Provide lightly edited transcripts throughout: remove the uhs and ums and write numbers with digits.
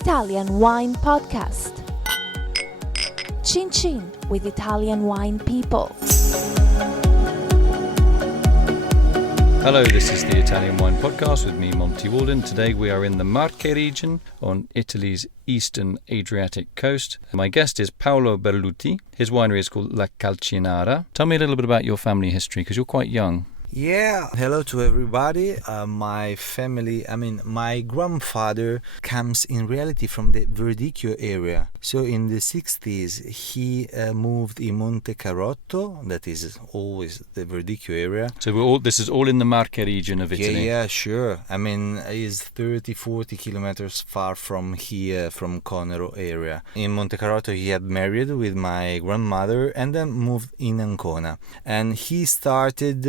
Italian Wine Podcast. Chin Chin with Italian wine people. Hello, this is the Italian Wine Podcast with me, Monty Waldin. Today we are in the Marche region on Italy's eastern Adriatic coast. My guest is Paolo Berluti. His winery is called La Calcinara. Tell me a little bit about your family history, because you're quite young. Yeah, hello to everybody. My family, my grandfather comes in reality from the Verdicchio area. So in the 60s, he moved in Monte Carotto, that is always the Verdicchio area. So this is all in the Marche region of Italy? Yeah, sure. It's 30-40 kilometers far from here, from Conero area. In Monte Carotto, he had married with my grandmother and then moved in Ancona. And he started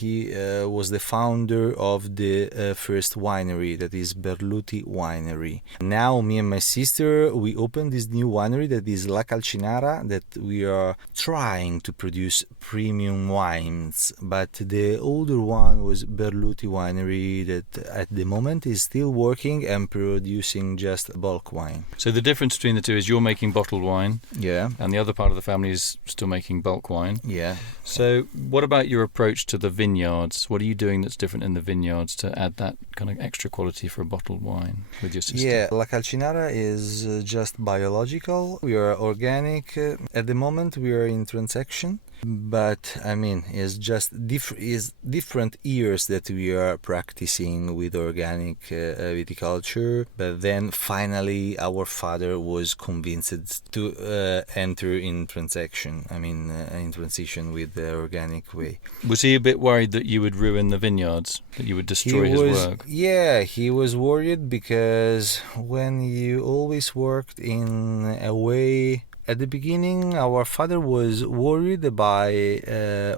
he was the founder of the first winery, that is Berluti Winery. Now, me and my sister, we opened this new winery that is La Calcinara, that we are trying to produce premium wines. But the older one was Berluti Winery, that at the moment is still working and producing just bulk wine. So the difference between the two is you're making bottled wine, yeah, and the other part of the family is still making bulk wine. Yeah. So what about your approach to the vineyards? What are you doing that's different in the vineyards to add that kind of extra quality for a bottled wine with your sister? Yeah, La Calcinara is just biological. We are organic. At the moment, we are in transaction. But it's just different years that we are practicing with organic viticulture. But then finally our father was convinced to enter in transaction. In transition with the organic way. Was he a bit worried that you would ruin the vineyards, that you would destroy his work? Yeah, he was worried because when you always worked in a way. At the beginning, our father was worried about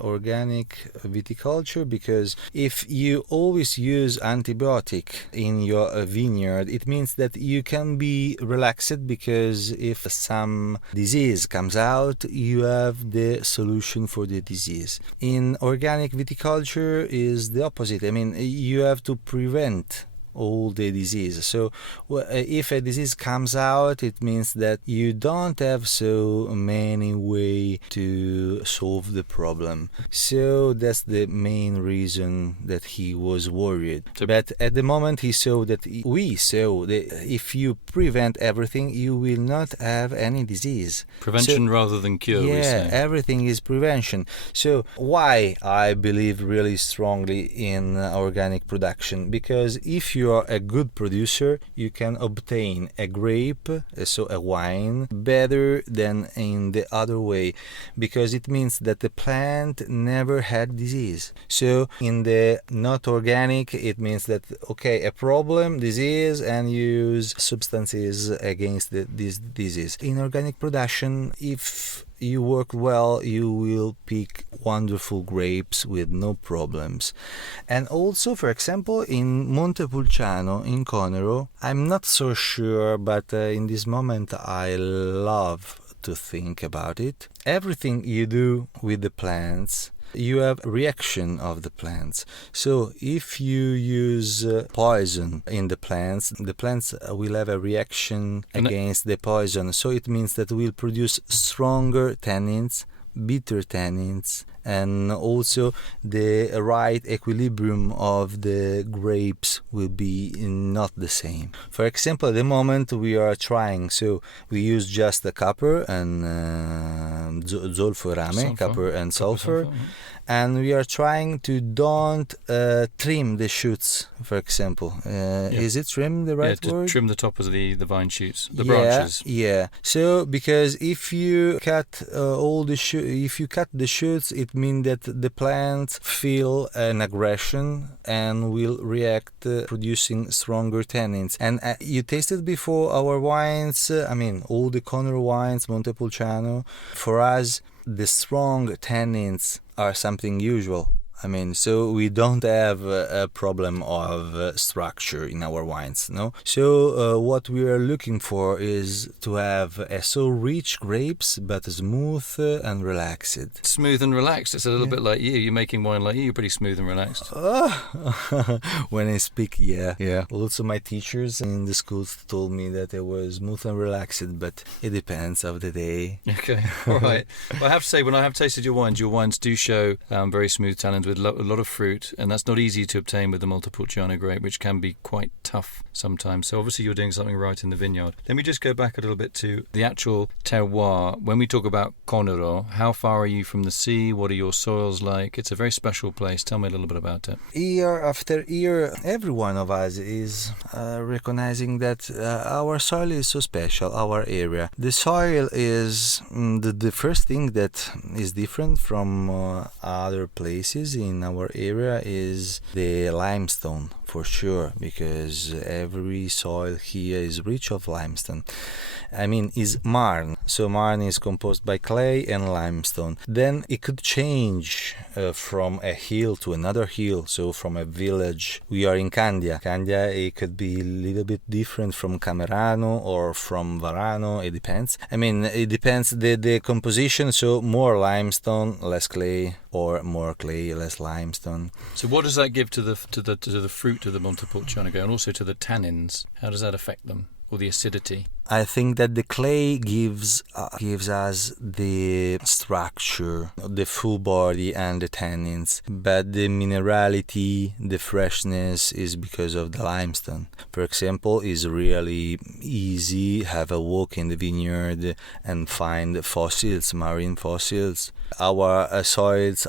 organic viticulture because if you always use antibiotic in your vineyard, it means that you can be relaxed because if some disease comes out, you have the solution for the disease. In organic viticulture is the opposite. You have to prevent all the disease. So if a disease comes out, it means that you don't have so many ways to solve the problem. So that's the main reason that he was worried. But at the moment he saw that if you prevent everything, you will not have any disease. Prevention rather than cure, we say. Everything is prevention. So why I believe really strongly in organic production? Because if you are a good producer, you can obtain a grape, so a wine, better than in the other way, because it means that the plant never had disease. So in the not organic, it means that a problem, disease, and use substances against this disease. In organic production, if you work well, you will pick wonderful grapes with no problems. And also, for example, in Montepulciano, in Conero, I'm not so sure, but in this moment I love to think about it. Everything you do with the plants, you have reaction of the plants. So if you use poison in the plants will have a reaction against the poison. So it means that we'll produce stronger tannins, bitter tannins, and also the right equilibrium of the grapes will be not the same. For example, at the moment we are trying, so we use just the copper and zolfo rame, copper and sulfur. And we are trying to don't trim the shoots, for example. Is it trim the right word? To trim the top of the vine shoots, the branches. Yeah. So because if you cut if you cut the shoots, it means that the plants feel an aggression and will react, producing stronger tannins. And you tasted before our wines. All the Conero wines, Montepulciano. For us, the strong tannins are something usual. I mean, so we don't have a problem of structure in our wines, no? So what we are looking for is to have so rich grapes, but smooth and relaxed. Smooth and relaxed. It's a little bit like you. You're making wine like you. You're pretty smooth and relaxed. When I speak, yeah. Also, my teachers in the schools told me that I was smooth and relaxed, but it depends of the day. Okay, all right. Well, I have to say, when I have tasted your wines do show very smooth tannins with a lot of fruit, and that's not easy to obtain with the Montepulciano grape, which can be quite tough sometimes. So obviously you're doing something right in the vineyard. Let me just go back a little bit to the actual terroir. When we talk about Conero, how far are you from the sea? What are your soils like? It's a very special place. Tell me a little bit about it. Year after year, every one of us is recognizing that our soil is so special, our area. The soil is the first thing that is different from other places in our area is the limestone, for sure, because every soil here is rich of limestone. I mean, is Marne. So Marne is composed by clay and limestone. Then it could change from a hill to another hill. So from a village, we are in Candia. Candia, it could be a little bit different from Camerano or from Varano. It depends. I mean, it depends the composition. So more limestone, less clay, or more clay, less limestone. So what does that give to the fruit of the Montepulciano grape, and also to the tannins? How does that affect them, or the acidity? I think that the clay gives us the structure, the full body and the tannins, but the minerality, the freshness is because of the limestone. For example, it's really easy have a walk in the vineyard and find fossils, marine fossils. Our soils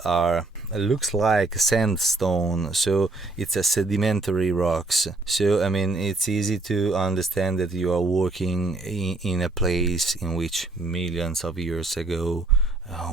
looks like sandstone, so it's a sedimentary rocks. So I mean, it's easy to understand that you are working in a place in which millions of years ago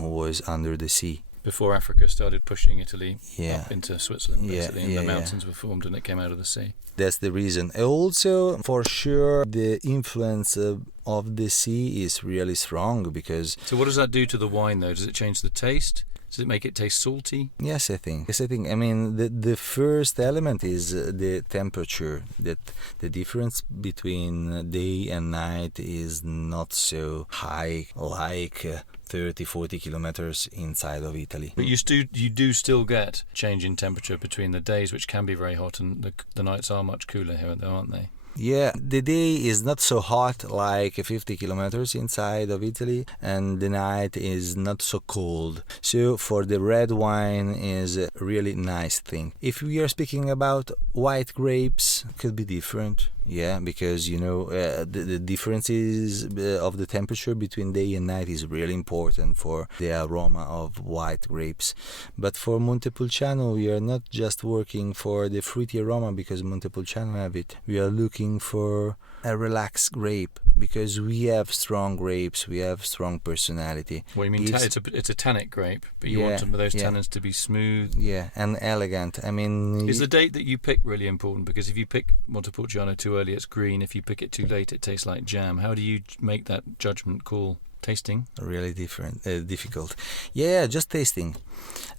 was under the sea. Before Africa started pushing Italy up into Switzerland, basically, and the mountains were formed and it came out of the sea. That's the reason. Also, for sure, the influence of the sea is really strong because... So what does that do to the wine, though? Does it change the taste? Does it make it taste salty? Yes, I think. I mean, the first element is the temperature. That the difference between day and night is not so high like 30-40 kilometers inside of Italy. But you do still get change in temperature between the days, which can be very hot, and the nights are much cooler here, aren't they? Yeah, the day is not so hot like 50 kilometers inside of Italy, and the night is not so cold. So for the red wine is a really nice thing. If we are speaking about white grapes, it could be different. Yeah, because you know the differences of the temperature between day and night is really important for the aroma of white grapes. But for Montepulciano, we are not just working for the fruity aroma because Montepulciano have it. We are looking for a relaxed grape because we have strong grapes, we have strong personality. Well, you mean it's a tannic grape, but you want those tannins to be smooth. Yeah, and elegant. I mean... Is the date that you pick really important? Because if you pick Montepulciano too early, it's green. If you pick it too late, it tastes like jam. How do you make that judgment call? Tasting? Really difficult. Yeah, just tasting.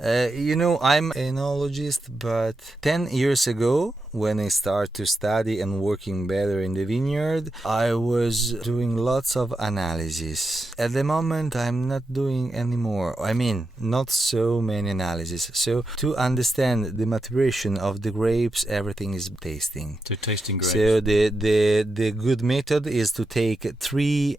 You know, I'm an enologist, but 10 years ago, when I started to study and working better in the vineyard, I was doing lots of analysis. At the moment, I'm not doing anymore. I mean, not so many analysis. So, to understand the maturation of the grapes, everything is tasting. So, tasting grapes. So, the good method is to take 3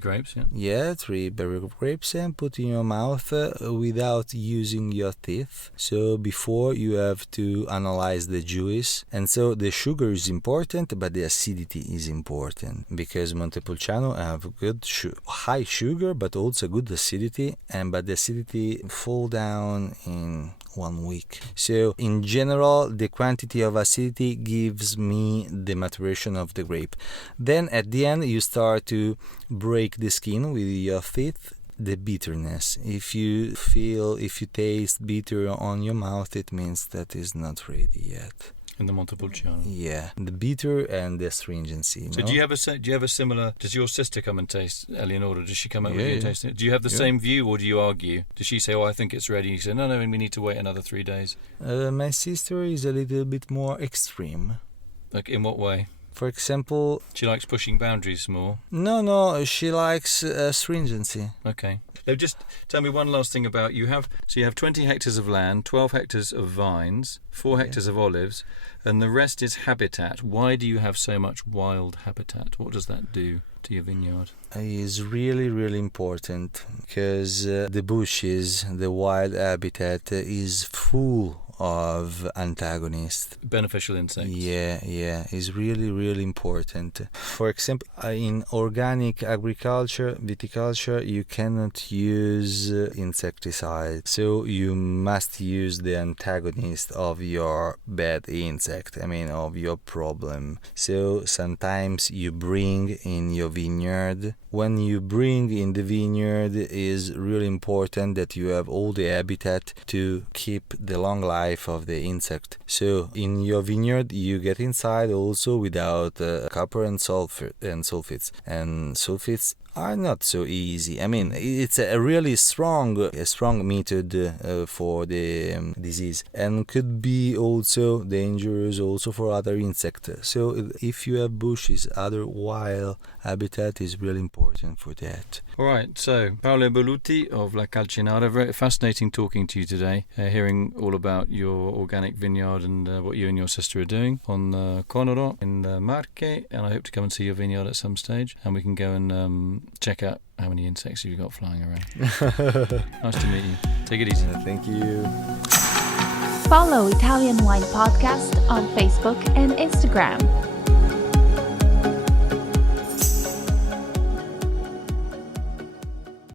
grapes, yeah. 3 berry grapes and put in your mouth without using your teeth. So before you have to analyze the juice, and so the sugar is important, but the acidity is important because Montepulciano have good high sugar, but also good acidity, but the acidity fall down in 1 week. So in general, the quantity of acidity gives me the maturation of the grape. Then at the end, you start to break the skin with your teeth. The bitterness. If you taste bitter on your mouth, it means that it's not ready yet. In the Montepulciano. Yeah, the bitter and the astringency. So no? do you have a similar? Does your sister come and taste Eleonora? Does she come up with you and Yeah. taste it? Do you have the same view, or do you argue? Does she say, "Oh, I think it's ready"? You say, "No, we need to wait another 3 days." My sister is a little bit more extreme. Like, in what way? For example, She likes pushing boundaries more. no, she likes astringency. Okay. Now, just tell me one last thing about you have 20 hectares of land, 12 hectares of vines, 4 hectares of olives, and the rest is habitat. Why do you have so much wild habitat? What does that do to your vineyard? Is really, really important because the bushes, the wild habitat is full of antagonists. Beneficial insects. Yeah, is really, really important. For example, in organic agriculture, viticulture, you cannot use insecticide. So you must use the antagonist of your bad insect, of your problem. So sometimes you bring in your vineyard. When you bring in the vineyard, is really important that you have all the habitat to keep the long life of the insect. So in your vineyard you get inside also without copper and sulfates. And sulfates are not so easy. It's a really strong method for the disease, and could be also dangerous also for other insects. So if you have bushes, other wild habitat is really important for that. All right, so Paolo Berluti of La Calcinara, very fascinating talking to you today, hearing all about your organic vineyard and what you and your sister are doing on Conero in Marche, and I hope to come and see your vineyard at some stage, and we can go and check out how many insects you've got flying around. Nice to meet you. Take it easy. Thank you. Follow Italian Wine Podcast on Facebook and Instagram.